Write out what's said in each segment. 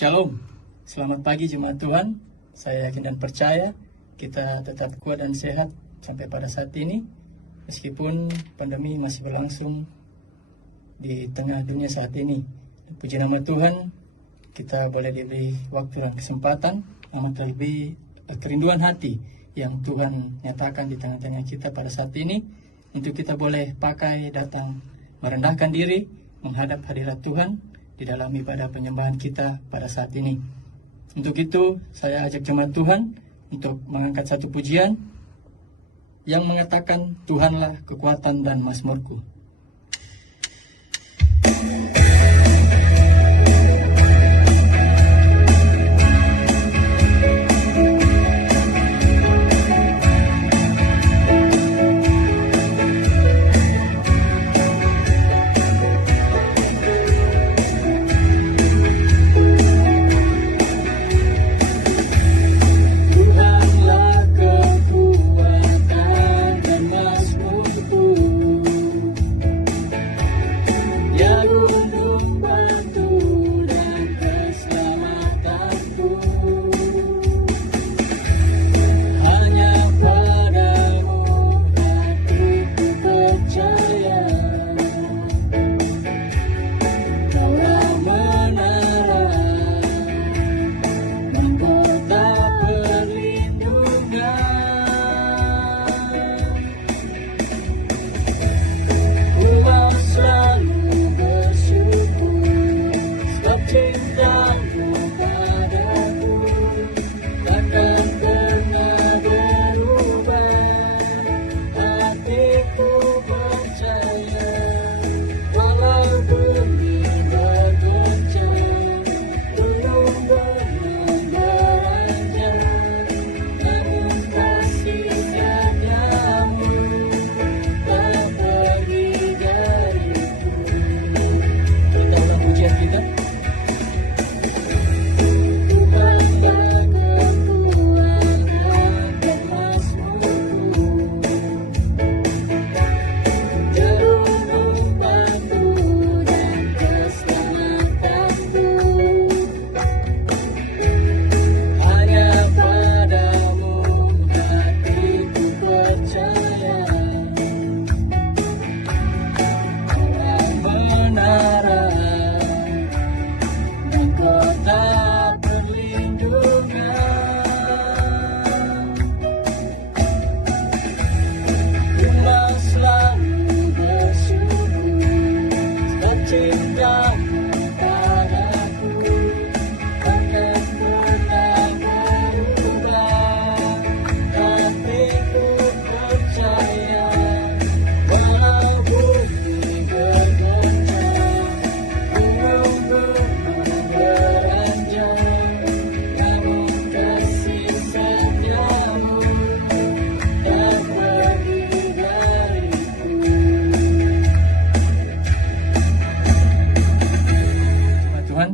Shalom, selamat pagi jemaat Tuhan. Saya yakin dan percaya kita tetap kuat dan sehat sampai pada saat ini, meskipun pandemi masih berlangsung di tengah dunia saat ini. Puji nama Tuhan, kita boleh diberi waktu dan kesempatan, amat lebih kerinduan hati yang Tuhan nyatakan di tengah-tengah kita pada saat ini, untuk kita boleh pakai datang merendahkan diri, menghadap hadirat Tuhan di dalam ibadah penyembahan kita pada saat ini. Untuk itu, saya ajak jemaat Tuhan untuk mengangkat satu pujian yang mengatakan, Tuhanlah kekuatan dan mazmurku.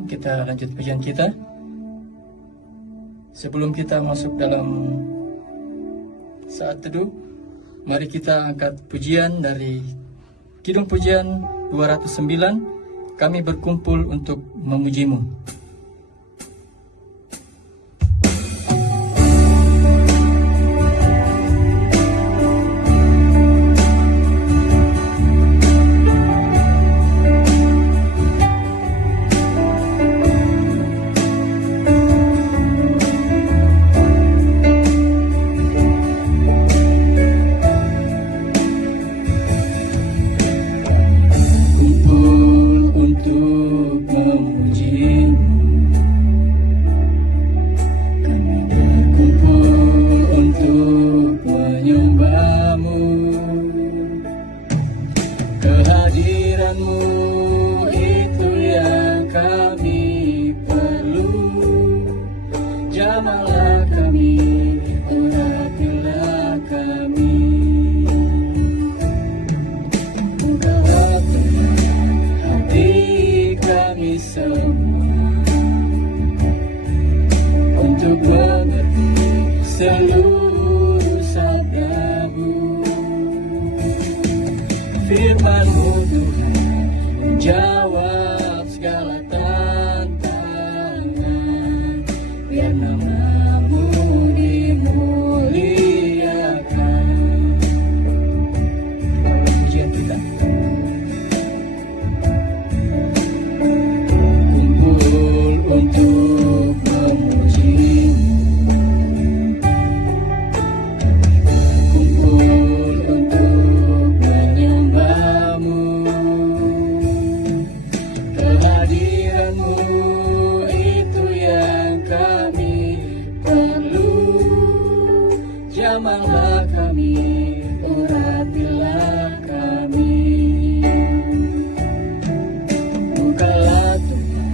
Kita lanjut pujian kita. Sebelum kita masuk dalam saat teduh, mari kita angkat pujian dari Kidung Pujian 209, Kami Berkumpul Untuk Memujimu. Firman-Mu Tuhan menjawab segala tantangan. jamahlah kami, urapilah kami. Bukalah Tuhan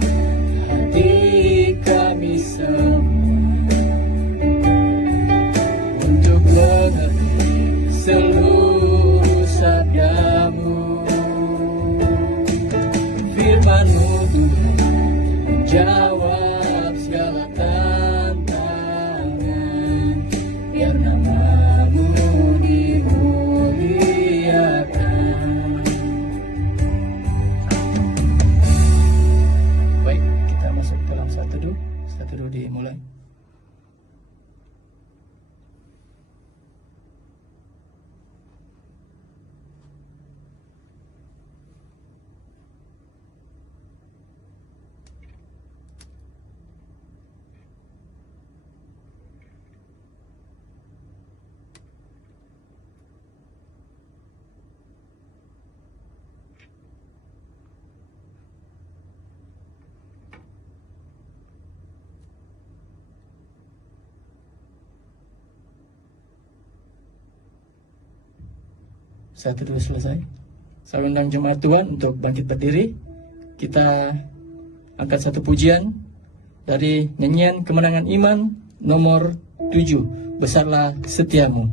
hati kami semua, untuk mengerti seluruh sabdamu. Firman-Mu Tuhan menjawab segala tantangan, biar nama-Mu dimuliakan. Baik, kita masuk dalam satu teduh. Satu teduh dimulai. Satu dulu selesai. Saya undang jemaat Tuhan untuk bangkit berdiri. Kita angkat satu pujian dari nyanyian Kemenangan Iman nomor 7, Besarlah Setiamu.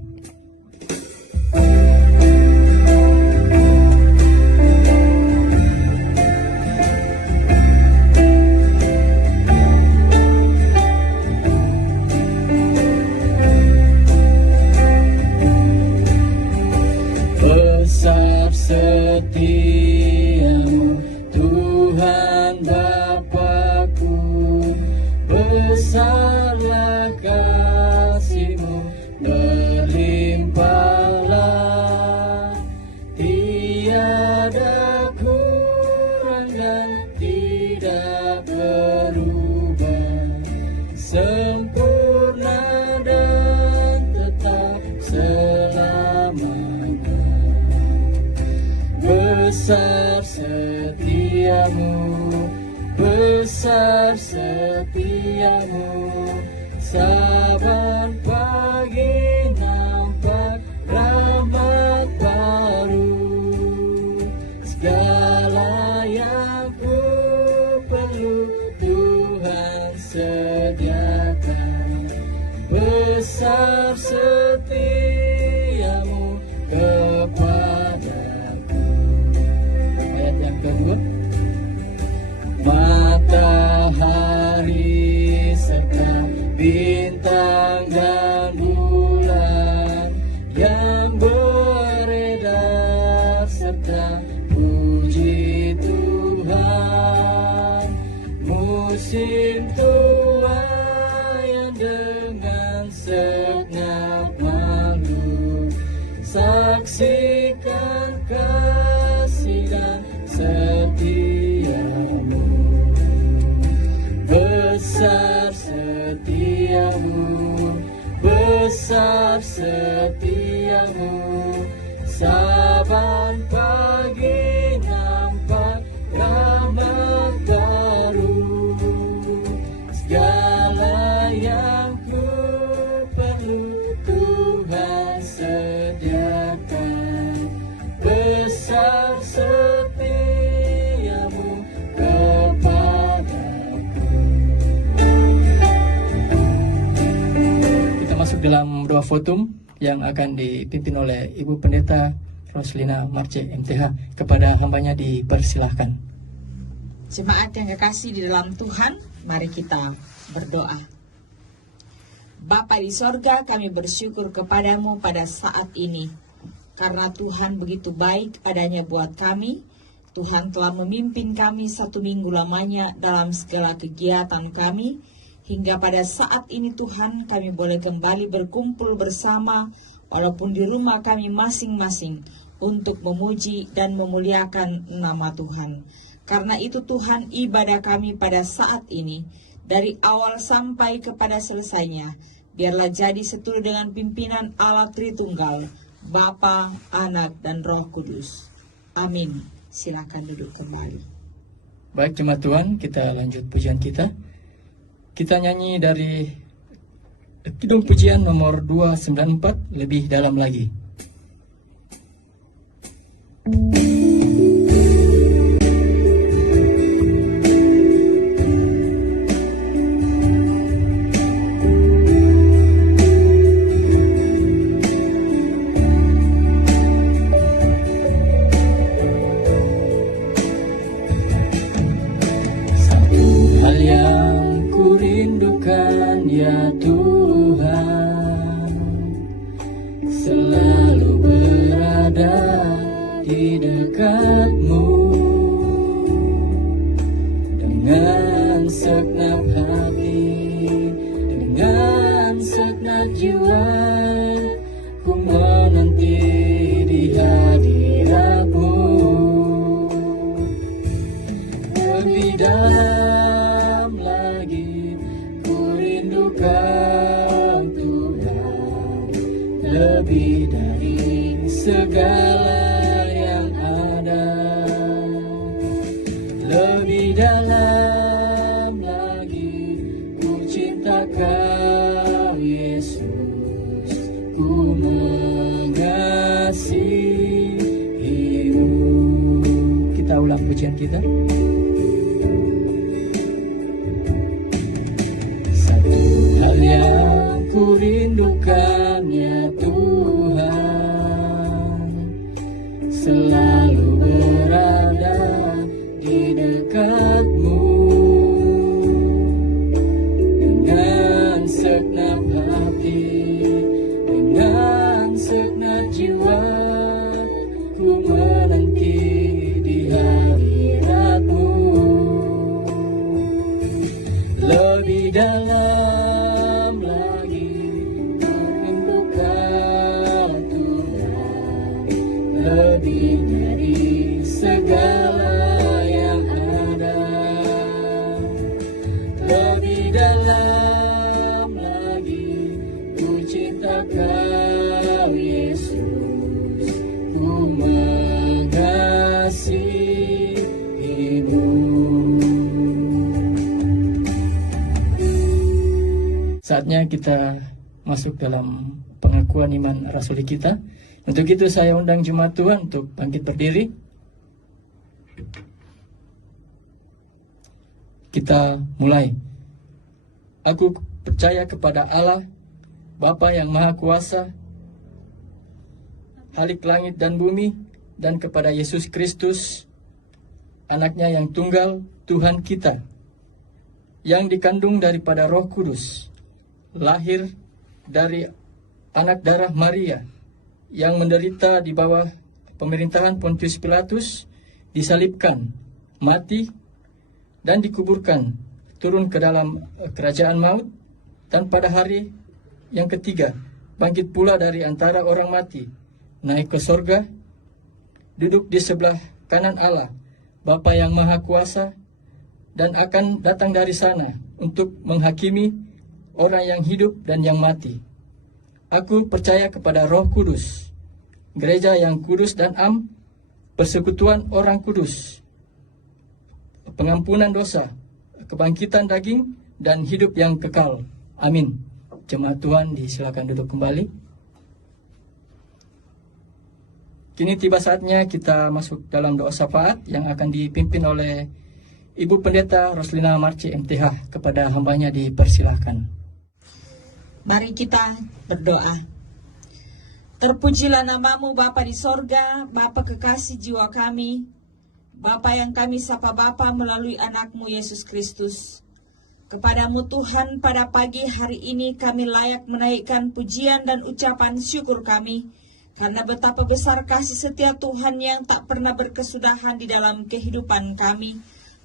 Besar setiamu Tuhan Bapa-Ku, besarlah kasih-Mu, berlimpahlah, tiada kurang dan tidak berubah, sempurna dan tetap selamanya. Besar setiamu, besar setiamu, saban pagi nampak rahmat baru. Segala yang ku perlu Tuhan sediakan. Besar setiamu kepadaku. Ayat yang kedua. Matahari serta bintang dan bulan yang beredar serta puji Tuhan. Musim tua yang dengan segenap makhluk saksikan kasih dan setiamu. Besar setiamu, besar setiamu, saban pagi nampak rahmat baru. Segala yang ku perlu Tuhan sediakan. Besar setiamu kepadaku. Kita masuk dalam doa votum yang akan dipimpin oleh Ibu Pendeta Roslina Marce MTH. Kepada hambanya dipersilahkan. Jemaat yang kekasih di dalam Tuhan, mari kita berdoa. Bapa di sorga, kami bersyukur kepadamu pada saat ini. Karena Tuhan begitu baik adanya buat kami. Tuhan telah memimpin kami 1 minggu lamanya dalam segala kegiatan kami. Hingga pada saat ini Tuhan, kami boleh kembali berkumpul bersama, walaupun di rumah kami masing-masing, untuk memuji dan memuliakan nama Tuhan. Karena itu Tuhan, ibadah kami pada saat ini, dari awal sampai kepada selesainya, biarlah jadi seturut dengan pimpinan Allah Tritunggal, Bapa, Anak, dan Roh Kudus. Amin. Silakan duduk kembali. Baik jemaat Tuhan, kita lanjut pujian kita. Kita nyanyi dari Kidung pujian nomor 294, lebih dalam lagi. Satu hal yang kurindukan ya Tuhan, selalu berada di dekat-Mu dengan segenap hati, dengan segenap jiwa, ku menanti di hadirat-Mu. Lebih dalam lagi ku rindukan Tuhan, lebih dari segala yang ada. Lebih dalam lagi ku cinta Kau Yesus, ku mengasihi-Mu. Kita ulang pujian kita. Satu hal yang ku rindukan ya Tuhan, selalu berada di dekat-Mu dengan segenap hati, dengan segenap jiwa, ku menanti di hadirat-Mu. Lebih dalam lagi ku rindukan Tuhan, lebih dari segala yang ada. Lebih dalam lagi ku cinta Kau Yesus, ku mengasihi-Mu. Saatnya kita masuk dalam pengakuan iman rasuli kita. Untuk itu saya undang jemaat Tuhan untuk bangkit berdiri. Kita mulai. Aku percaya kepada Allah, Bapa yang Maha Kuasa, Halik langit dan bumi, dan kepada Yesus Kristus, Anaknya yang tunggal, Tuhan kita, yang dikandung daripada Roh Kudus, lahir dari anak darah Maria, yang menderita di bawah pemerintahan Pontius Pilatus, disalibkan, mati, dan dikuburkan, turun ke dalam kerajaan maut, dan pada hari yang ketiga bangkit pula dari antara orang mati, naik ke sorga, duduk di sebelah kanan Allah, Bapa yang Maha Kuasa, dan akan datang dari sana untuk menghakimi orang yang hidup dan yang mati. Aku percaya kepada Roh Kudus, gereja yang kudus dan am, persekutuan orang kudus, pengampunan dosa, kebangkitan daging, dan hidup yang kekal. Amin. Jemaat Tuhan disilakan duduk kembali. Kini tiba saatnya kita masuk dalam doa syafaat yang akan dipimpin oleh Ibu Pendeta Roslina Marci MTH. Kepada hambanya dipersilahkan. Mari kita berdoa. Terpujilah nama-Mu Bapa di sorga, Bapa kekasih jiwa kami, Bapa yang kami sapa Bapa melalui anak-Mu Yesus Kristus. Kepadamu Tuhan, pada pagi hari ini kami layak menaikkan pujian dan ucapan syukur kami, karena betapa besar kasih setia Tuhan yang tak pernah berkesudahan di dalam kehidupan kami.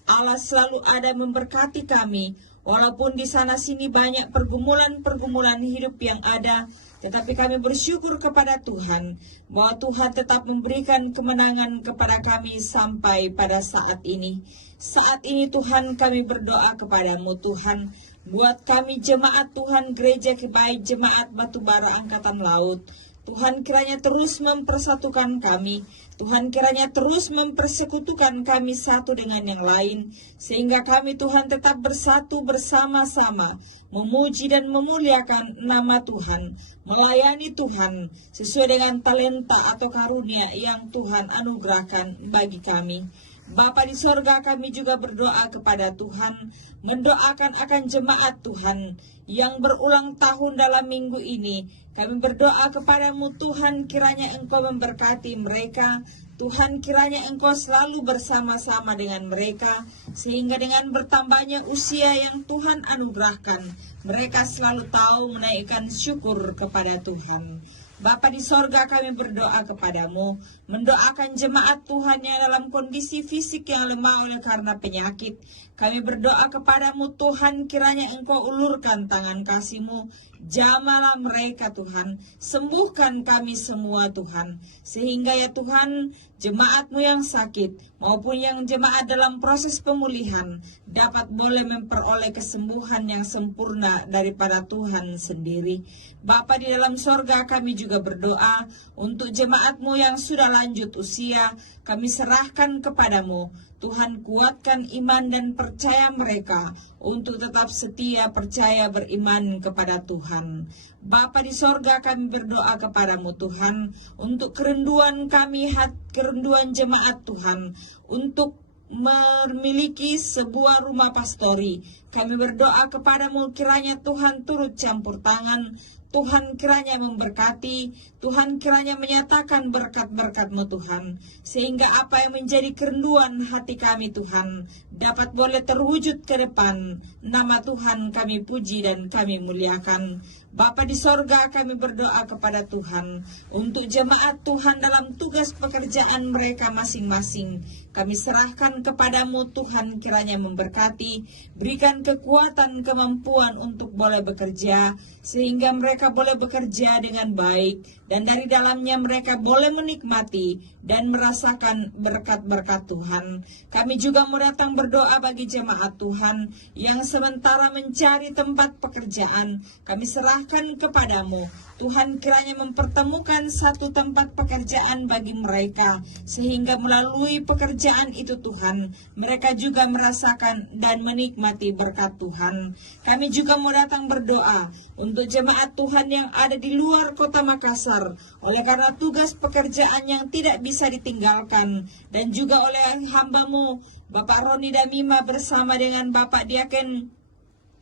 Allah selalu ada memberkati kami, walaupun di sana sini banyak pergumulan-pergumulan hidup yang ada, tetapi kami bersyukur kepada Tuhan, bahwa Tuhan tetap memberikan kemenangan kepada kami sampai pada saat ini. Saat ini Tuhan kami berdoa kepadamu Tuhan, buat kami jemaat Tuhan, gereja Kebaik Jemaat Batubara Angkatan Laut. Tuhan kiranya terus mempersatukan kami. Tuhan kiranya terus mempersekutukan kami satu dengan yang lain, sehingga kami Tuhan tetap bersatu bersama-sama, memuji dan memuliakan nama Tuhan, melayani Tuhan sesuai dengan talenta atau karunia yang Tuhan anugerahkan bagi kami. Bapa di sorga, kami juga berdoa kepada Tuhan, mendoakan akan jemaat Tuhan yang berulang tahun dalam minggu ini. Kami berdoa kepadamu Tuhan, kiranya Engkau memberkati mereka. Tuhan, kiranya Engkau selalu bersama-sama dengan mereka, sehingga dengan bertambahnya usia yang Tuhan anugerahkan, mereka selalu tahu menaikkan syukur kepada Tuhan. Bapa di sorga, kami berdoa kepadamu, mendoakan jemaat Tuhan yang dalam kondisi fisik yang lemah oleh karena penyakit. Kami berdoa kepadamu Tuhan, kiranya Engkau ulurkan tangan kasih-Mu, jamalah mereka Tuhan, sembuhkan kami semua Tuhan, sehingga ya Tuhan, jemaat-Mu yang sakit maupun yang jemaat dalam proses pemulihan dapat boleh memperoleh kesembuhan yang sempurna daripada Tuhan sendiri. Bapa di dalam sorga, kami juga berdoa untuk jemaat-Mu yang sudah lanjut usia. Kami serahkan kepadamu Tuhan, kuatkan iman dan percaya mereka untuk tetap setia, percaya, beriman kepada Tuhan. Bapa di sorga, kami berdoa kepadamu Tuhan, untuk kerinduan kami, kerinduan jemaat Tuhan, untuk memiliki sebuah rumah pastori. Kami berdoa kepadamu, kiranya Tuhan turut campur tangan, Tuhan kiranya memberkati, Tuhan kiranya menyatakan berkat-berkat-Mu Tuhan, sehingga apa yang menjadi kerinduan hati kami Tuhan, dapat boleh terwujud ke depan. Nama Tuhan kami puji dan kami muliakan. Bapa di sorga, kami berdoa kepada Tuhan, untuk jemaat Tuhan dalam tugas pekerjaan mereka masing-masing. Kami serahkan kepadamu Tuhan, kiranya memberkati, berikan kekuatan, kemampuan untuk boleh bekerja, sehingga mereka boleh bekerja dengan baik, dan dari dalamnya mereka boleh menikmati dan merasakan berkat-berkat Tuhan. Kami juga mau datang berdoa bagi jemaat Tuhan yang sementara mencari tempat pekerjaan. Kami serahkan kepadamu Tuhan, kiranya mempertemukan satu tempat pekerjaan bagi mereka, sehingga melalui pekerjaan itu Tuhan, mereka juga merasakan dan menikmati berkat Tuhan. Kami juga mau datang berdoa untuk jemaat Tuhan yang ada di luar kota Makassar, oleh karena tugas pekerjaan yang tidak bisa ditinggalkan, dan juga oleh hamba-Mu Bapak Roni Damima bersama dengan Bapak Diaken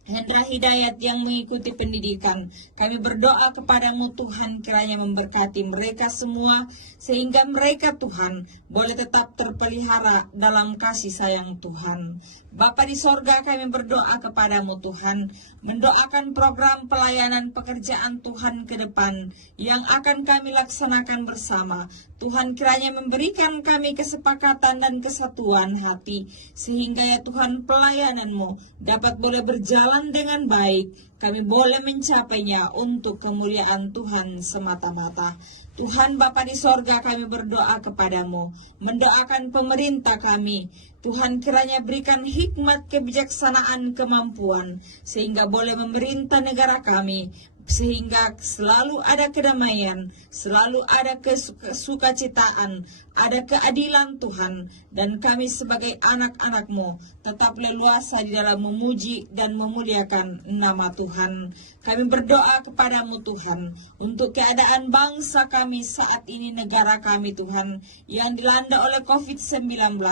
Hendra Hidayat yang mengikuti pendidikan. Kami berdoa kepadamu Tuhan, kiranya memberkati mereka semua, sehingga mereka Tuhan boleh tetap terpelihara dalam kasih sayang Tuhan. Bapa di sorga, kami berdoa kepadamu Tuhan, mendoakan program pelayanan pekerjaan Tuhan ke depan yang akan kami laksanakan bersama. Tuhan kiranya memberikan kami kesepakatan dan kesatuan hati, sehingga ya Tuhan pelayanan-Mu dapat boleh berjalan dengan baik. Kami boleh mencapainya untuk kemuliaan Tuhan semata-mata. Tuhan Bapa di sorga, kami berdoa kepadamu, mendoakan pemerintah kami. Tuhan kiranya berikan hikmat, kebijaksanaan, kemampuan, sehingga boleh memerintah negara kami, sehingga selalu ada kedamaian, selalu ada kesukacitaan, ada keadilan Tuhan, dan kami sebagai anak-anak-Mu tetap leluasa di dalam memuji dan memuliakan nama Tuhan. Kami berdoa kepadamu Tuhan, untuk keadaan bangsa kami saat ini, negara kami Tuhan, yang dilanda oleh COVID-19.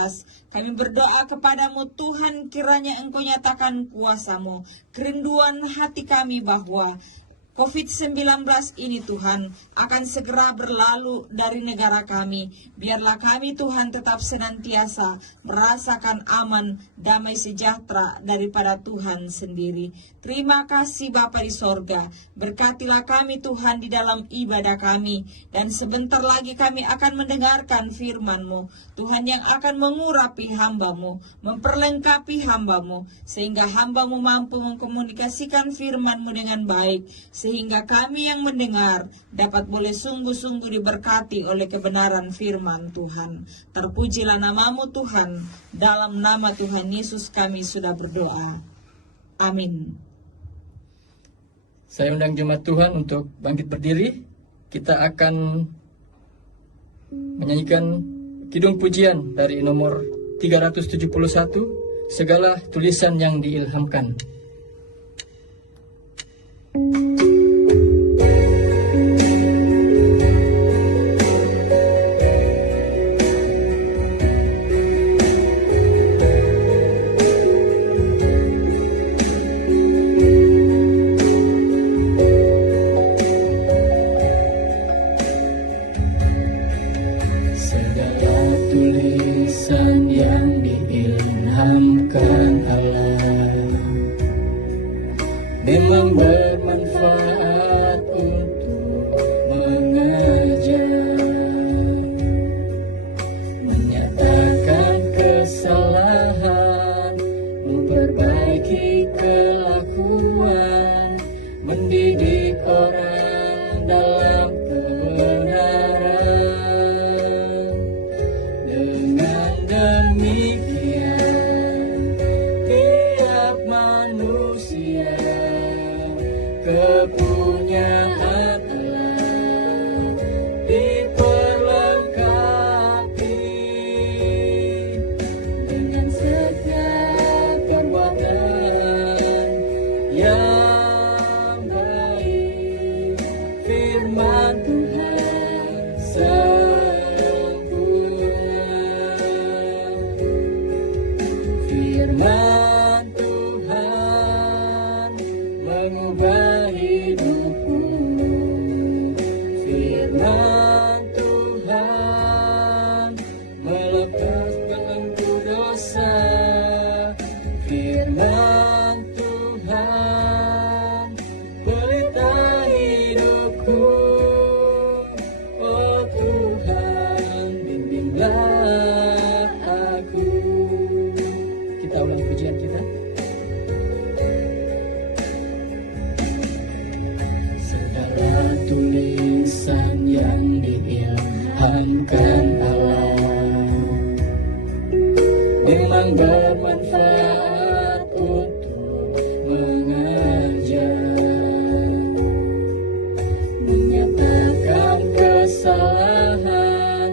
Kami berdoa kepadamu Tuhan, kiranya Engkau nyatakan kuasa-Mu, kerinduan hati kami bahwa COVID-19 ini Tuhan akan segera berlalu dari negara kami. Biarlah kami Tuhan tetap senantiasa merasakan aman, damai sejahtera daripada Tuhan sendiri. Terima kasih Bapa di sorga. Berkatilah kami Tuhan di dalam ibadah kami. Dan sebentar lagi kami akan mendengarkan firman-Mu. Tuhan yang akan mengurapi hamba-Mu, memperlengkapi hamba-Mu, sehingga hamba-Mu mampu mengkomunikasikan firman-Mu dengan baik, sehingga kami yang mendengar dapat boleh sungguh-sungguh diberkati oleh kebenaran firman Tuhan. Terpujilah nama-Mu Tuhan, dalam nama Tuhan Yesus kami sudah berdoa. Amin. Saya undang jemaat Tuhan untuk bangkit berdiri. kita akan menyanyikan Kidung Pujian dari nomor 371, Segala Tulisan yang Diilhamkan. Tulisan yang diilhamkan Allah memang bermanfaat untuk mengajar, menyatakan kesalahan, memperbaiki kelakuan, mendidik orang dalam kebenaran. Demikian tiap manusia kepunyaan Allah diperlengkapi dengan setiap perbuatan yang baik. Firman Tuhan Firman Tuhan mengubah hidupku. Firman Tuhan melepas belenggu dosa. Firman Tuhan pelita hidupku. Oh Tuhan, bimbinglah aku. Kita ulangi pujian kita. Segala tulisan yang diilhamkan Allah memang bermanfaat untuk mengajar, menyatakan kesalahan,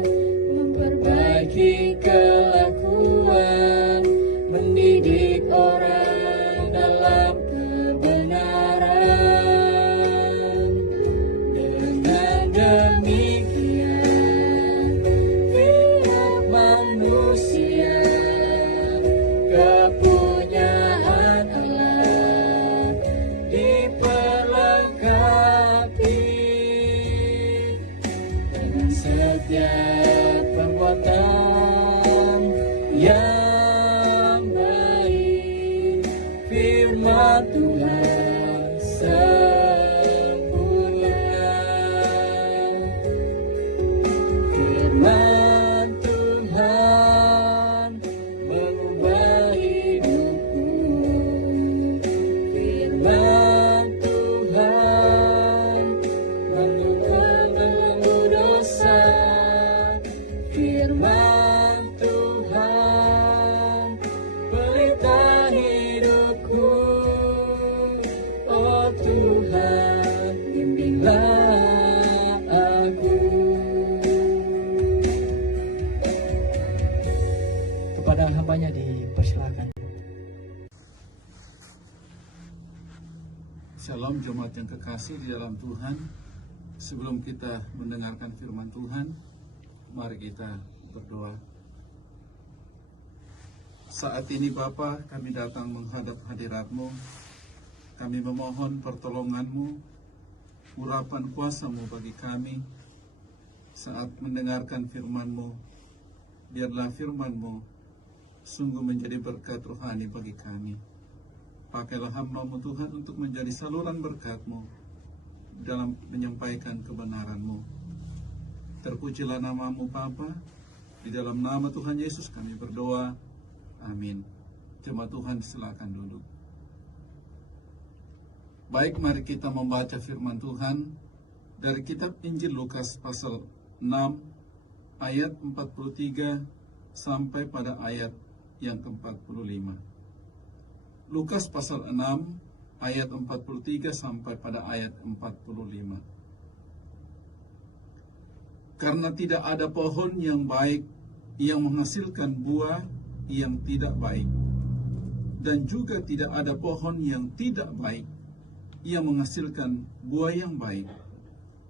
memperbaiki kelakuan, mendidik orang dalam kebenaran. Dengan demikian tiap manusia kepunyaan Allah diperlengkapi dengan setiap perbuatan yang baik. Firman Tuhan sempurna. Firman Tuhan mengubah hidupku. Firman Tuhan mengubah belenggu dosa. Firman Tuhan pelita hidupku. Oh Tuhan, bimbinglah aku. Kepada hambanya dipersilakan. Shalom jemaat yang kekasih di dalam Tuhan. Sebelum kita mendengarkan firman Tuhan, mari kita berdoa. Saat ini Bapa, kami datang menghadap hadirat-Mu. Kami memohon pertolongan-Mu, urapan kuasa-Mu bagi kami saat mendengarkan firman-Mu. Biarlah firman-Mu sungguh menjadi berkat rohani bagi kami. Pakailah hamba-Mu Tuhan untuk menjadi saluran berkat-Mu dalam menyampaikan kebenaran-Mu. Terpujilah nama-Mu Bapa. Di dalam nama Tuhan Yesus kami berdoa. Amin. Jemaat Tuhan silakan duduk. Baik, mari kita membaca firman Tuhan dari kitab Injil Lukas pasal 6 ayat 43 sampai pada ayat yang ke-45. Lukas pasal 6 ayat 43 sampai pada ayat 45. Karena tidak ada pohon yang baik yang menghasilkan buah yang tidak baik, dan juga tidak ada pohon yang tidak baik yang menghasilkan buah yang baik.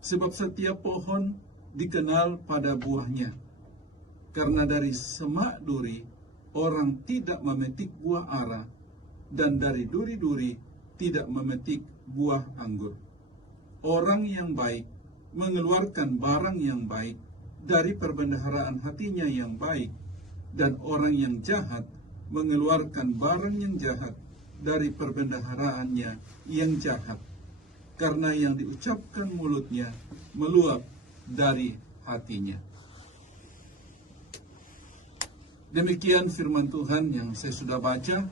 Sebab setiap pohon dikenal pada buahnya. Karena dari semak duri orang tidak memetik buah ara, dan dari duri-duri tidak memetik buah anggur. Orang yang baik mengeluarkan barang yang baik dari perbendaharaan hatinya yang baik, dan orang yang jahat mengeluarkan barang yang jahat dari perbendaharaannya yang jahat. Karena yang diucapkan mulutnya meluap dari hatinya. Demikian firman Tuhan yang saya sudah baca.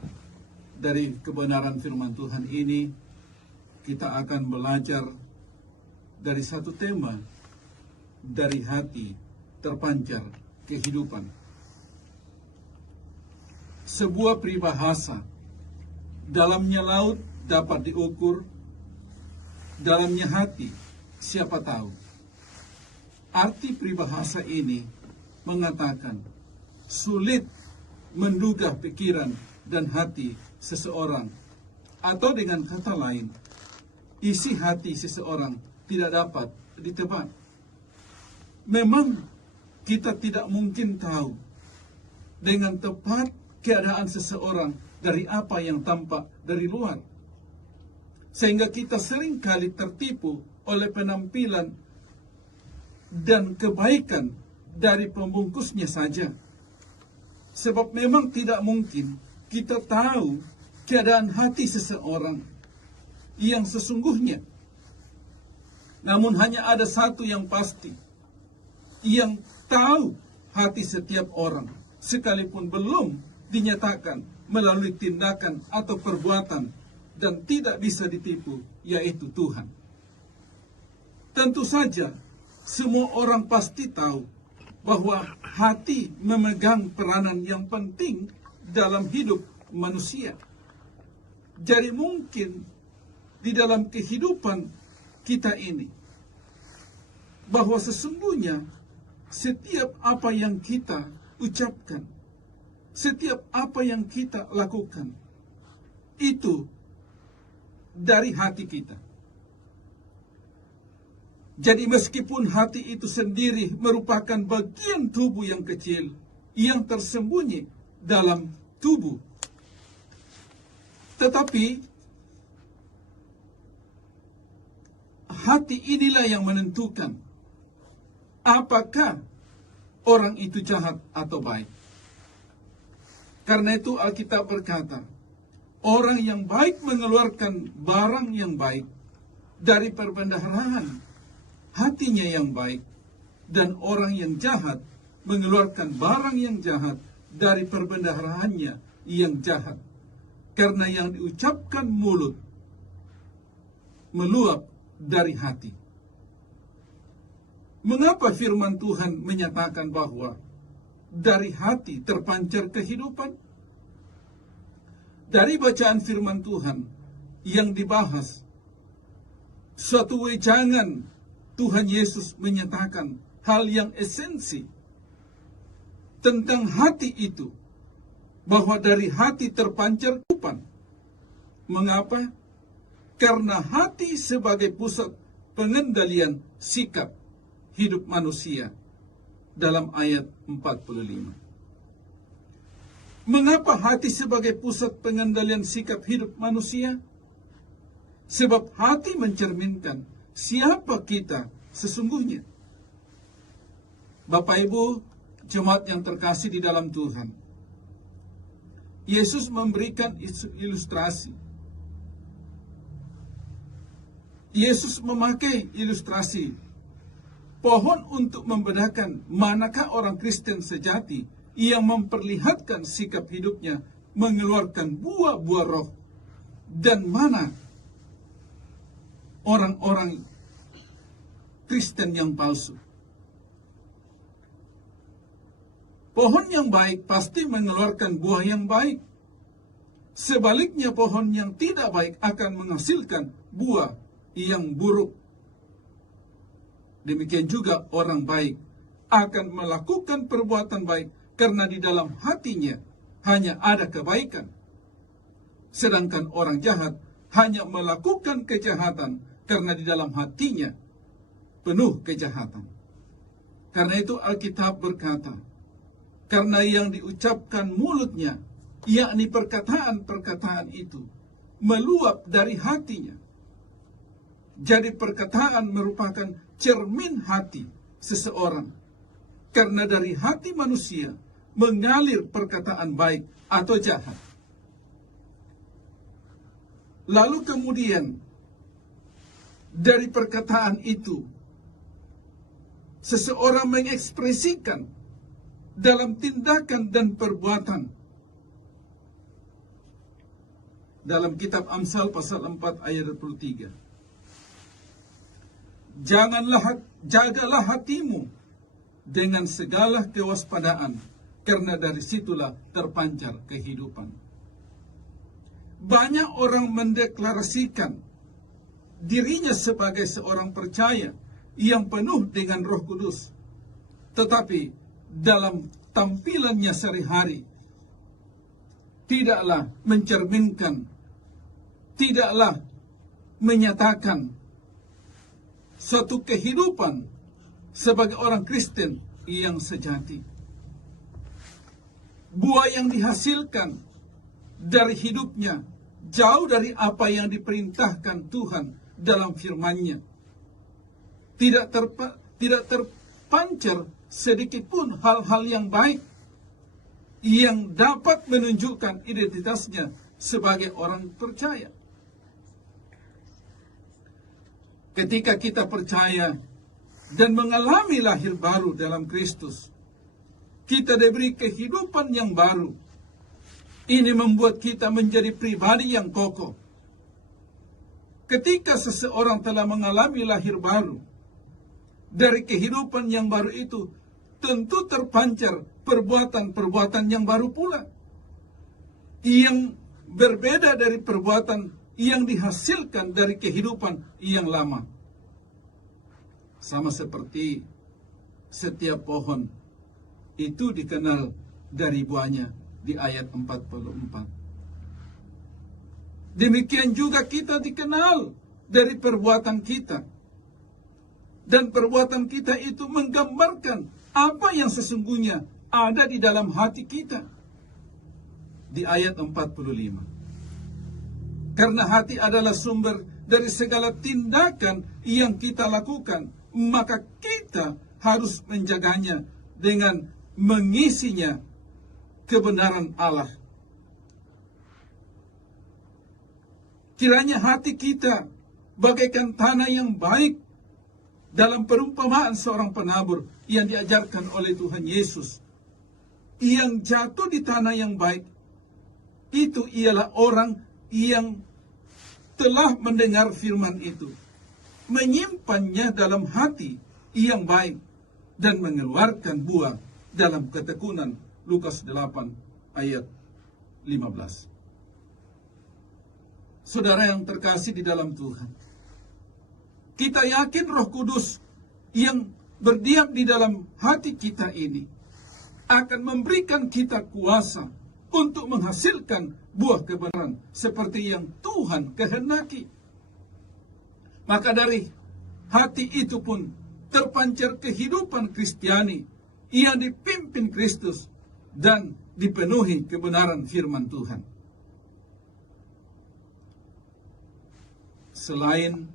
Dari kebenaran firman Tuhan ini, kita akan belajar dari satu tema, dari hati terpancar kehidupan. Sebuah peribahasa, dalamnya laut dapat diukur, dalamnya hati siapa tahu. Arti peribahasa ini mengatakan sulit menduga pikiran dan hati seseorang, atau dengan kata lain, isi hati seseorang tidak dapat ditebak. Memang kita tidak mungkin tahu dengan tepat keadaan seseorang dari apa yang tampak dari luar, sehingga kita seringkali tertipu oleh penampilan dan kebaikan dari pembungkusnya saja. Sebab memang tidak mungkin kita tahu keadaan hati seseorang yang sesungguhnya. Namun hanya ada satu yang pasti, yang tahu hati setiap orang, sekalipun belum dinyatakan melalui tindakan atau perbuatan, dan tidak bisa ditipu, yaitu Tuhan. Tentu saja semua orang pasti tahu bahwa hati memegang peranan yang penting dalam hidup manusia. Jadi mungkin di dalam kehidupan kita ini, bahwa sesungguhnya setiap apa yang kita ucapkan, setiap apa yang kita lakukan, itu dari hati kita. Jadi meskipun hati itu sendiri merupakan bagian tubuh yang kecil, yang tersembunyi dalam tubuh, tetapi hati inilah yang menentukan apakah orang itu jahat atau baik. Karena itu Alkitab berkata, orang yang baik mengeluarkan barang yang baik dari perbendaharaan hatinya yang baik, dan orang yang jahat mengeluarkan barang yang jahat dari perbendaharaannya yang jahat. Karena yang diucapkan mulut meluap dari hati. Mengapa firman Tuhan menyatakan bahwa dari hati terpancar kehidupan? Dari bacaan firman Tuhan yang dibahas, suatu wejangan Tuhan Yesus menyatakan hal yang esensi tentang hati itu, bahwa dari hati terpancar kehidupan. Mengapa? Karena hati sebagai pusat pengendalian sikap hidup manusia dalam ayat 45. Mengapa hati sebagai pusat pengendalian sikap hidup manusia? Sebab hati mencerminkan siapa kita sesungguhnya. Bapak Ibu, jemaat yang terkasih di dalam Tuhan, Yesus memberikan ilustrasi. Yesus memakai ilustrasi pohon untuk membedakan manakah orang Kristen sejati yang memperlihatkan sikap hidupnya mengeluarkan buah-buah roh, dan mana orang-orang Kristen yang palsu. Pohon yang baik pasti mengeluarkan buah yang baik. Sebaliknya pohon yang tidak baik akan menghasilkan buah yang buruk. Demikian juga orang baik akan melakukan perbuatan baik karena di dalam hatinya hanya ada kebaikan. Sedangkan orang jahat hanya melakukan kejahatan karena di dalam hatinya penuh kejahatan. Karena itu Alkitab berkata, karena yang diucapkan mulutnya, yakni perkataan-perkataan itu, meluap dari hatinya. Jadi perkataan merupakan cermin hati seseorang. Karena dari hati manusia mengalir perkataan baik atau jahat. Lalu kemudian dari perkataan itu seseorang mengekspresikan dalam tindakan dan perbuatan. Dalam kitab Amsal pasal 4 ayat 23. Jagalah hatimu dengan segala kewaspadaan, karena dari situlah terpancar kehidupan. Banyak orang mendeklarasikan dirinya sebagai seorang percaya yang penuh dengan Roh Kudus, tetapi dalam tampilannya sehari-hari tidaklah mencerminkan, tidaklah menyatakan suatu kehidupan sebagai orang Kristen yang sejati. Buah yang dihasilkan dari hidupnya jauh dari apa yang diperintahkan Tuhan dalam firman-Nya. Tidak terpancar sedikit pun hal-hal yang baik yang dapat menunjukkan identitasnya sebagai orang percaya. Ketika kita percaya dan mengalami lahir baru dalam Kristus, kita diberi kehidupan yang baru. Ini membuat kita menjadi pribadi yang kokoh. Ketika seseorang telah mengalami lahir baru, dari kehidupan yang baru itu tentu terpancar perbuatan-perbuatan yang baru pula, yang berbeda dari perbuatan yang dihasilkan dari kehidupan yang lama. Sama seperti setiap pohon itu dikenal dari buahnya di ayat 44. Demikian juga kita dikenal dari perbuatan kita. Dan perbuatan kita itu menggambarkan apa yang sesungguhnya ada di dalam hati kita. Di ayat 45. Karena hati adalah sumber dari segala tindakan yang kita lakukan, maka kita harus menjaganya dengan mengisinya kebenaran Allah. Kiranya hati kita bagaikan tanah yang baik, dalam perumpamaan seorang penabur yang diajarkan oleh Tuhan Yesus. Yang jatuh di tanah yang baik, itu ialah orang yang telah mendengar firman itu, menyimpannya dalam hati yang baik, dan mengeluarkan buah dalam ketekunan. Lukas 8 ayat 15. Saudara yang terkasih di dalam Tuhan, kita yakin Roh Kudus yang berdiam di dalam hati kita ini akan memberikan kita kuasa untuk menghasilkan buah kebenaran seperti yang Tuhan kehendaki. Maka dari hati itu pun terpancar kehidupan Kristiani yang dipimpin Kristus dan dipenuhi kebenaran firman Tuhan. Selain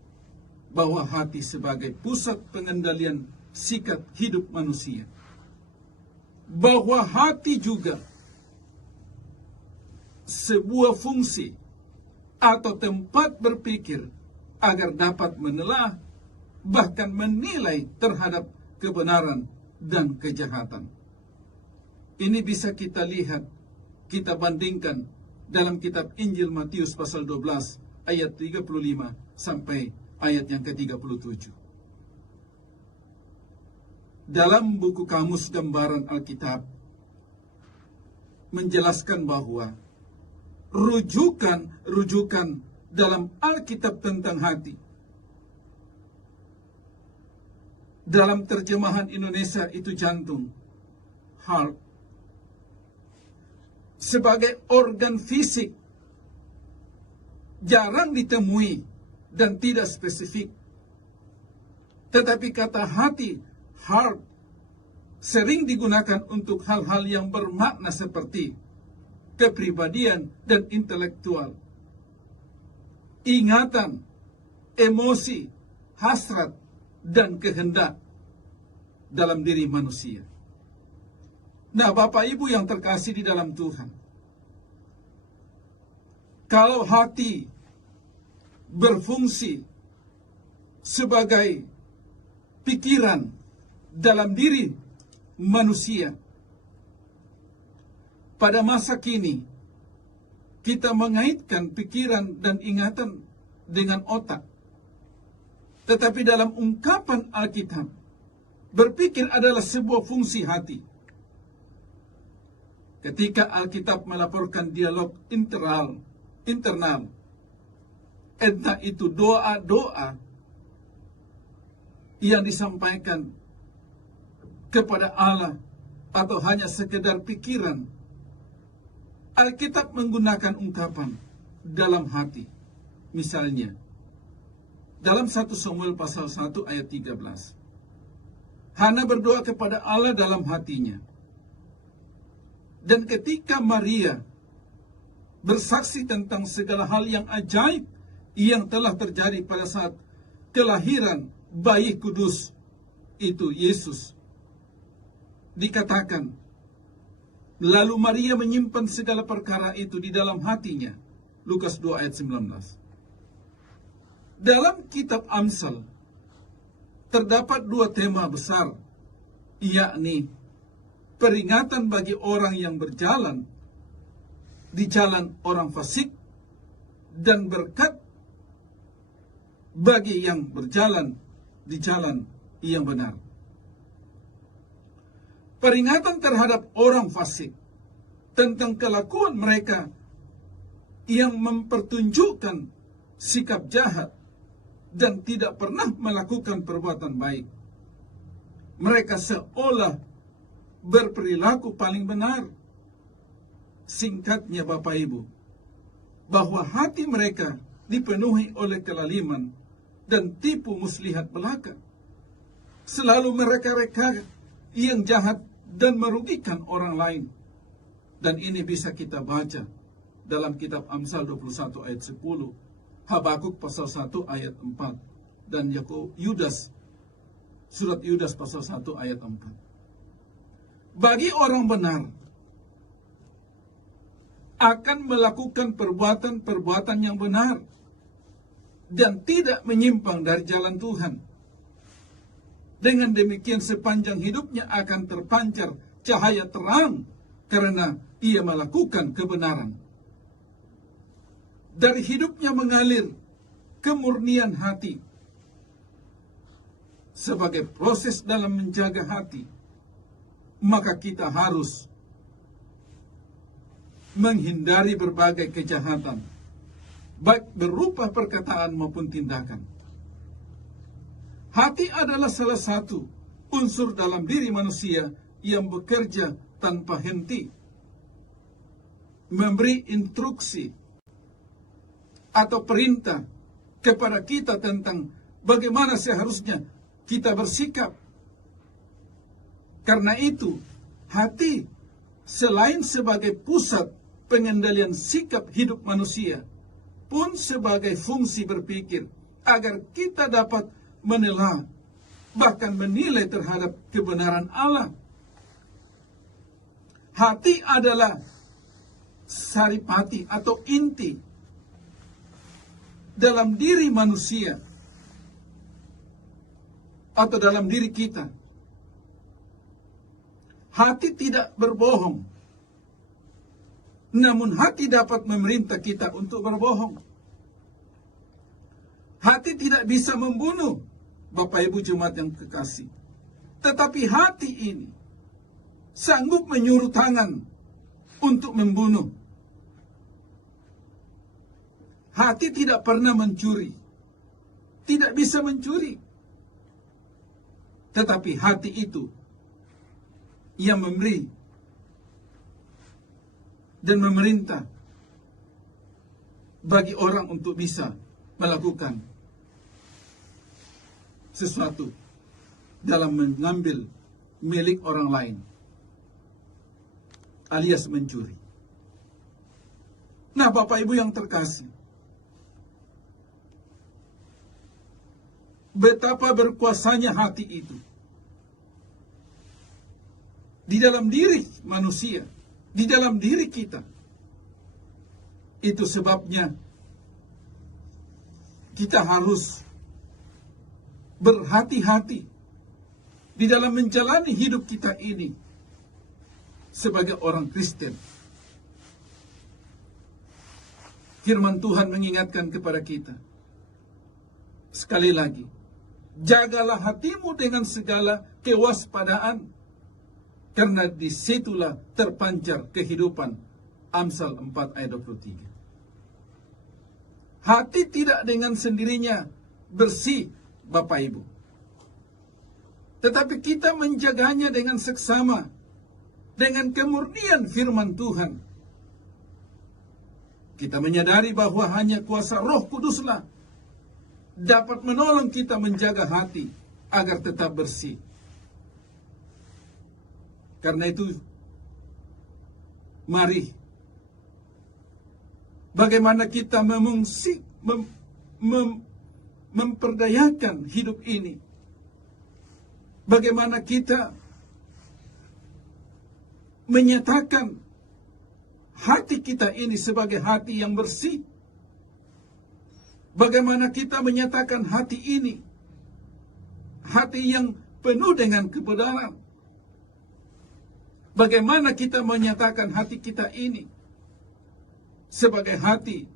bahwa hati sebagai pusat pengendalian sikap hidup manusia, bahwa hati juga sebuah fungsi atau tempat berpikir agar dapat menelaah, bahkan menilai terhadap kebenaran dan kejahatan. Ini bisa kita lihat, kita bandingkan dalam kitab Injil Matius pasal 12 ayat 35 sampai ayat yang ke-37. Dalam buku Kamus Gambaran Alkitab menjelaskan bahwa rujukan dalam Alkitab tentang hati Dalam terjemahan Indonesia itu jantung, heart, sebagai organ fisik jarang ditemui dan tidak spesifik. Tetapi kata hati, heart, sering digunakan untuk hal-hal yang bermakna seperti kepribadian dan intelektual, ingatan, emosi, hasrat, dan kehendak dalam diri manusia. Nah, Bapak Ibu yang terkasih di dalam Tuhan, kalau hati berfungsi sebagai pikiran dalam diri manusia, pada masa kini kita mengaitkan pikiran dan ingatan dengan otak. Tetapi dalam ungkapan Alkitab, berpikir adalah sebuah fungsi hati. Ketika Alkitab melaporkan dialog internal, entah itu doa-doa yang disampaikan kepada Allah atau hanya sekedar pikiran, Alkitab menggunakan ungkapan dalam hati. Misalnya, dalam 1 Samuel pasal 1 ayat 13, Hana berdoa kepada Allah dalam hatinya. Dan ketika Maria bersaksi tentang segala hal yang ajaib yang telah terjadi pada saat kelahiran bayi kudus itu, Yesus, dikatakan, lalu Maria menyimpan segala perkara itu di dalam hatinya. Lukas 2 ayat 19. Dalam kitab Amsal terdapat dua tema besar, yakni peringatan bagi orang yang berjalan di jalan orang fasik dan berkat bagi yang berjalan di jalan yang benar. Peringatan terhadap orang fasik tentang kelakuan mereka yang mempertunjukkan sikap jahat dan tidak pernah melakukan perbuatan baik. Mereka seolah berperilaku paling benar. Singkatnya Bapak Ibu, bahwa hati mereka dipenuhi oleh kelaliman dan tipu muslihat belaka. Selalu mereka-reka yang jahat dan merugikan orang lain. Dan ini bisa kita baca dalam kitab Amsal 21 ayat 10, Habakuk pasal 1 ayat 4, dan Yudas, surat Yudas pasal 1 ayat 4. Bagi orang benar akan melakukan perbuatan-perbuatan yang benar dan tidak menyimpang dari jalan Tuhan. Dengan demikian sepanjang hidupnya akan terpancar cahaya terang karena ia melakukan kebenaran. Dari hidupnya mengalir kemurnian hati. Sebagai proses dalam menjaga hati, maka kita harus menghindari berbagai kejahatan, baik berupa perkataan maupun tindakan. Hati adalah salah satu unsur dalam diri manusia yang bekerja tanpa henti, memberi instruksi atau perintah kepada kita tentang bagaimana seharusnya kita bersikap. Karena itu, hati selain sebagai pusat pengendalian sikap hidup manusia, pun sebagai fungsi berpikir agar kita dapat menelaah, bahkan menilai terhadap kebenaran Allah. Hati adalah saripati atau inti dalam diri manusia atau dalam diri kita. Hati tidak berbohong, namun hati dapat memerintah kita untuk berbohong. Hati tidak bisa membunuh, Bapak Ibu Jemaat yang kekasih. Tetapi hati ini sanggup menyuruh tangan untuk membunuh. Hati tidak pernah mencuri, tidak bisa mencuri. tetapi hati itu yang memberi dan memerintah bagi orang untuk bisa melakukan sesuatu dalam mengambil milik orang lain, alias mencuri. Nah, Bapak Ibu yang terkasih, betapa berkuasanya hati itu di dalam diri manusia, di dalam diri kita. Itu sebabnya kita harus berhati-hati di dalam menjalani hidup kita ini sebagai orang Kristen. Firman Tuhan mengingatkan kepada kita, sekali lagi, jagalah hatimu dengan segala kewaspadaan, karena disitulah terpancar kehidupan. Amsal 4 ayat 23. Hati tidak dengan sendirinya bersih, Bapak Ibu, tetapi kita menjaganya dengan seksama, dengan kemurnian firman Tuhan. Kita menyadari bahwa hanya kuasa Roh Kuduslah dapat menolong kita menjaga hati agar tetap bersih. Karena itu, mari bagaimana kita memperdayakan hidup ini. Bagaimana kita menyatakan hati kita ini sebagai hati yang bersih. Bagaimana kita menyatakan hati ini hati yang penuh dengan kebenaran. Bagaimana kita menyatakan hati kita ini sebagai hati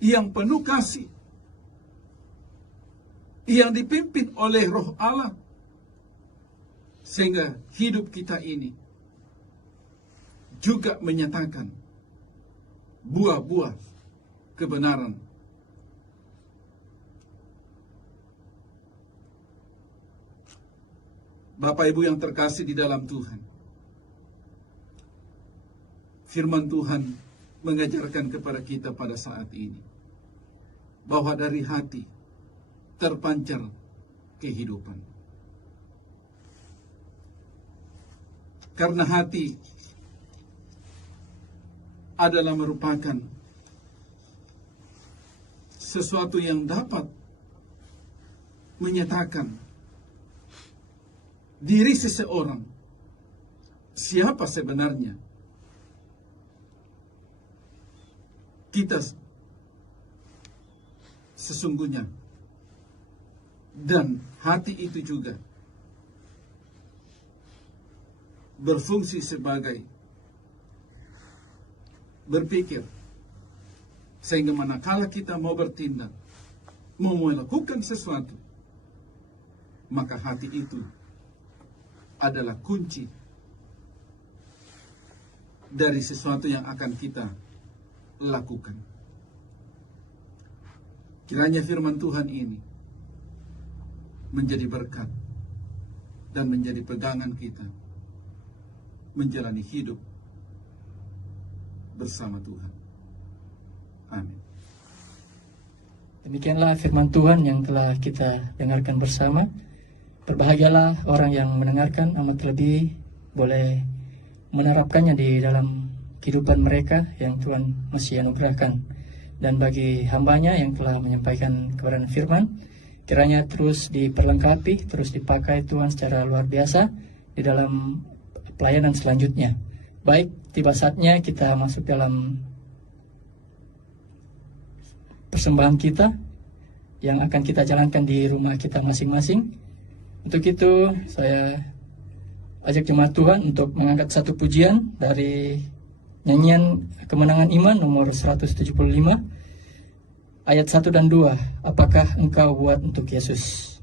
yang penuh kasih, yang dipimpin oleh Roh Allah, sehingga hidup kita ini juga menyatakan buah-buah kebenaran. Bapak Ibu yang terkasih di dalam Tuhan, firman Tuhan mengajarkan kepada kita pada saat ini bahwa dari hati terpancar kehidupan. Karena hati adalah merupakan sesuatu yang dapat menyatakan diri seseorang, siapa sebenarnya kita sesungguhnya. Dan hati itu juga berfungsi sebagai berpikir, sehingga manakala kita mau bertindak, mau melakukan sesuatu, maka hati itu adalah kunci dari sesuatu yang akan kita lakukan. Kiranya firman Tuhan ini menjadi berkat dan menjadi pegangan kita menjalani hidup bersama Tuhan. Amin. Demikianlah firman Tuhan yang telah kita dengarkan bersama. Berbahagialah orang yang mendengarkan, amat lebih boleh menerapkannya di dalam kehidupan mereka yang Tuhan masih anugerahkan. Dan bagi hambanya yang telah menyampaikan kebenaran firman, kiranya terus diperlengkapi, terus dipakai Tuhan secara luar biasa di dalam pelayanan selanjutnya. Baik, tiba saatnya kita masuk dalam persembahan kita yang akan kita jalankan di rumah kita masing-masing. Untuk itu, saya ajak jemaat Tuhan untuk mengangkat satu pujian dari nyanyian Kemenangan Iman nomor 175, ayat 1 dan 2. Apakah engkau buat untuk Yesus?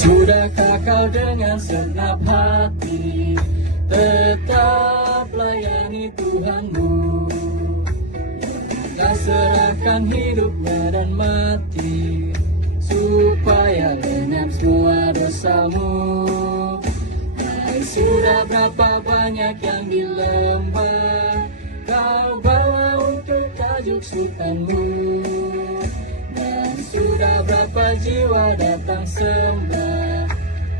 Sudahkah kau dengan segenap hati melayani Tuhanmu. Kita serahkan hidupnya dan mati, supaya lenyap semua dosamu. Hai, sudah berapa banyak yang di lembah kau bawa untuk tajuk sultanmu, dan sudah berapa jiwa datang sembah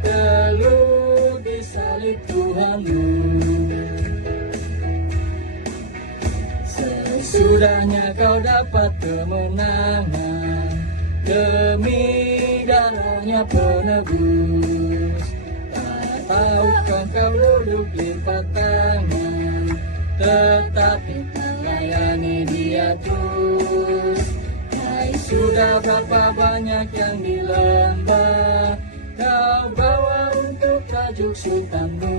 teluh di salib Tuhanmu. Sesudahnya kau dapat kemenangan demi darahnya penebus. Tak tahukah kau duduk lipat tangan, tetapi tak layani Dia terus. Hai, sudah berapa banyak yang di lembah kau bawa untuk tajuk sultanmu,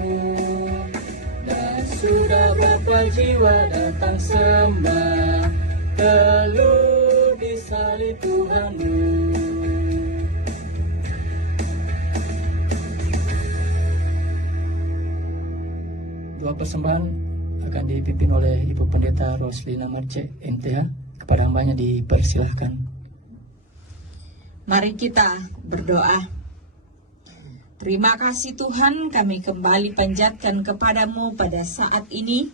dan sudah berapa jiwa datang sembah teluh di salib Tuhanmu. Doa persembahan akan dipimpin oleh Ibu Pendeta Roslina Marce, MTH. Kepada hambanya dipersilahkan. Mari kita berdoa. Terima kasih Tuhan, kami kembali panjatkan kepadamu pada saat ini.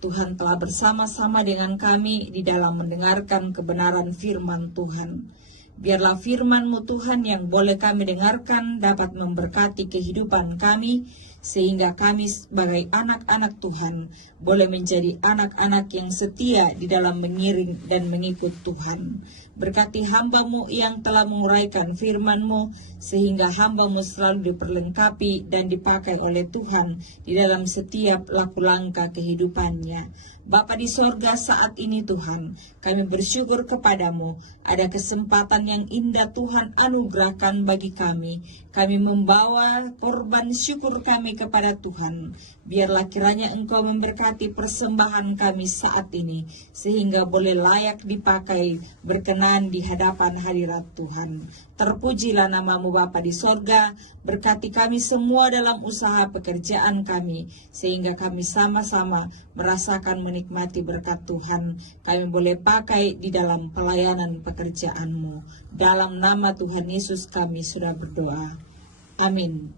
Tuhan telah bersama-sama dengan kami di dalam mendengarkan kebenaran firman Tuhan. Biarlah firman-Mu Tuhan yang boleh kami dengarkan dapat memberkati kehidupan kami, sehingga kami sebagai anak-anak Tuhan boleh menjadi anak-anak yang setia di dalam mengiring dan mengikut Tuhan. Berkati hamba-Mu yang telah menguraikan firman-Mu, sehingga hamba-Mu selalu diperlengkapi dan dipakai oleh Tuhan di dalam setiap laku langkah kehidupannya. Bapa di sorga, saat ini Tuhan, kami bersyukur kepadamu, ada kesempatan yang indah Tuhan anugerahkan bagi kami. Kami membawa korban syukur kami kepada Tuhan. Biarlah kiranya Engkau memberkati persembahan kami saat ini, sehingga boleh layak dipakai berkenan di hadapan hadirat Tuhan. Terpujilah nama-Mu Bapa di sorga, berkati kami semua dalam usaha pekerjaan kami, sehingga kami sama-sama merasakan menikmati berkat Tuhan. Kami boleh pakai di dalam pelayanan pekerjaan-Mu. Dalam nama Tuhan Yesus kami sudah berdoa. Amin.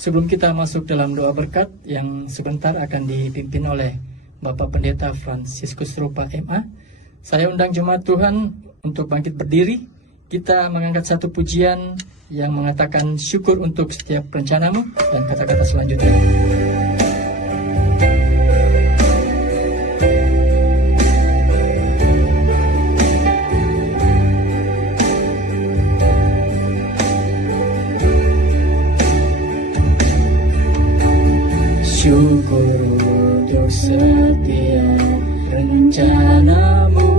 Sebelum kita masuk dalam doa berkat yang sebentar akan dipimpin oleh Bapak Pendeta Fransiskus Rupa MA, saya undang jemaat Tuhan untuk bangkit berdiri. Kita mengangkat satu pujian yang mengatakan syukur untuk setiap rencanamu dan kata-kata selanjutnya. Syukur untuk setiap rencanamu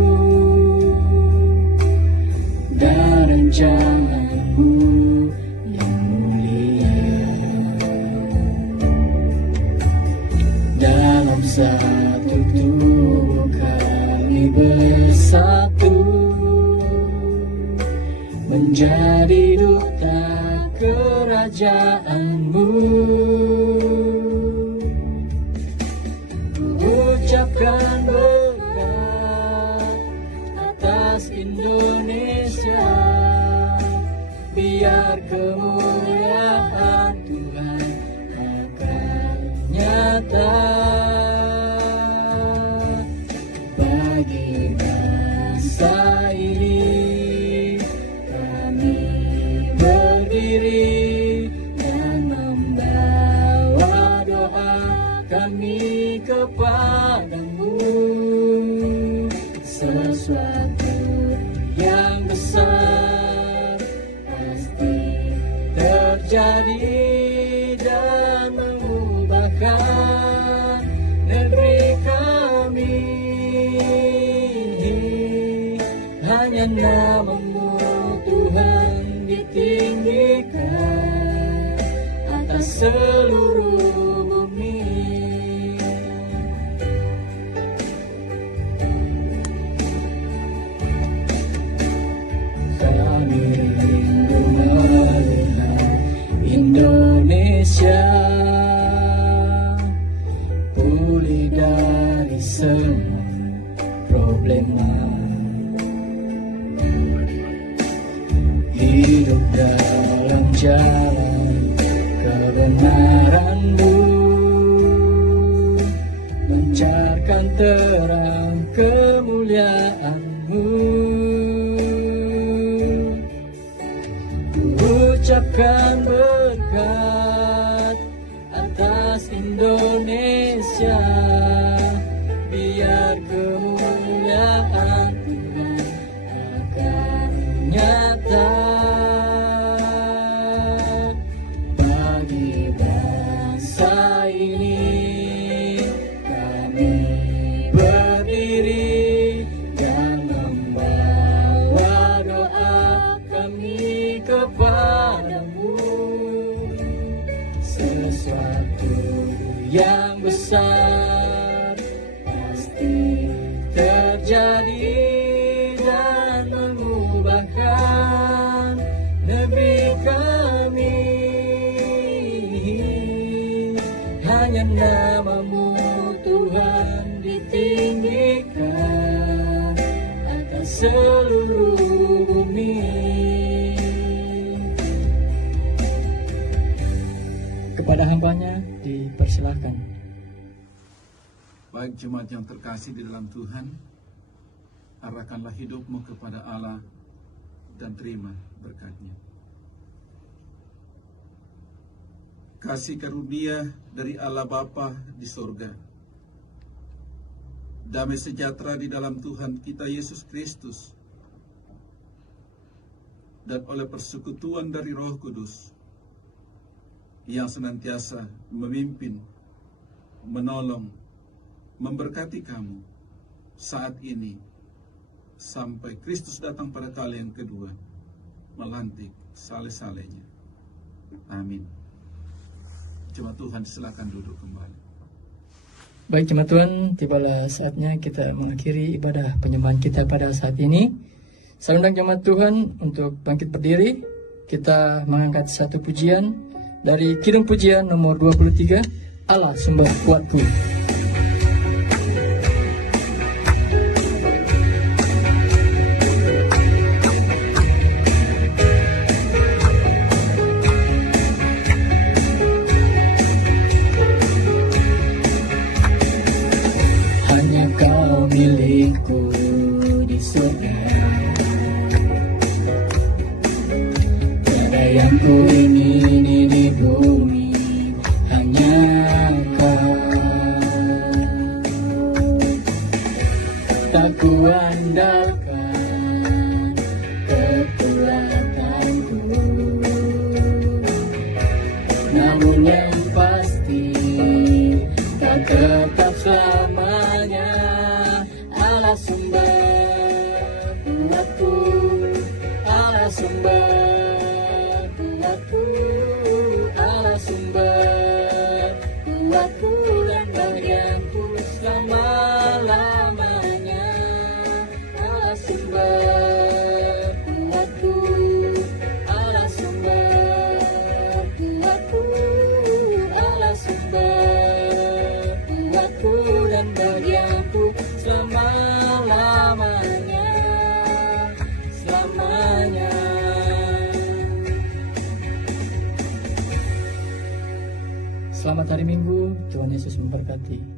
dan rencanamu yang mulia. Dalam satu tubuh kami bersatu, menjadi duta kerajaan-Mu. Ucapkan berkat atas Indonesia, biar kemuliaan Tuhan akan nyata bagi bangsa ini. Kami berdiri dan membawa doa kami kepadamu. Sesuatu yang besar pasti terjadi dan mengubahkan negeri kami. Hanya nama-Mu Tuhan ditinggikan atas seluruh bumi. Kami rindu melihat Indonesia pulih dan semua problema. Hidup dalam jalan kebenaran-Mu, mencarkan terang kemuliaan-Mu. Ucapkan berkat atas Indonesia, biar kemuliaan Tuhan akan nyata bagi bangsa ini. Kami berdiri dan membawa doa kami kepadamu. Sesuatu yang besar pasti terjadi dan mengubahkan negeri kami. Hanya nama-Mu Tuhan ditinggikan atas seluruh bumi. Kepada hamba-Nya dipersilahkan. Baik jemaat yang terkasih di dalam Tuhan, arahkanlah hidupmu kepada Allah dan terima berkat-Nya. Kasih karunia dari Allah Bapa di sorga, damai sejahtera di dalam Tuhan kita Yesus Kristus, dan oleh persekutuan dari Roh Kudus yang senantiasa memimpin, menolong, memberkati kamu saat ini sampai Kristus datang pada kali yang kedua, melantik saleh-salehnya. Amin. Jemaat Tuhan, silakan duduk kembali. Baik jemaat Tuhan, tibalah saatnya kita mengakhiri ibadah penyembahan kita pada saat ini. Saya undang jemaat Tuhan untuk bangkit berdiri. Kita mengangkat satu pujian dari Kidung Pujian nomor 23, Allah Sumber Kuatku. Hanya Kau milikku di surga, tiada yang ku ingini di bumi, hanya Kau. Tak ku andalkan kekuatanku, namun yang pasti Kau tetap selamanya Allah sumber kuatku, Allah sumber kuatku, Allah sumber kuatku dan bagianku selama-lamanya. Allah sumber kuatku, Allah sumber kuatku, Allah sumber kuatku dan bagianku selama-lamanya, selamanya. Selamat hari Minggu, Tuhan Yesus memberkati.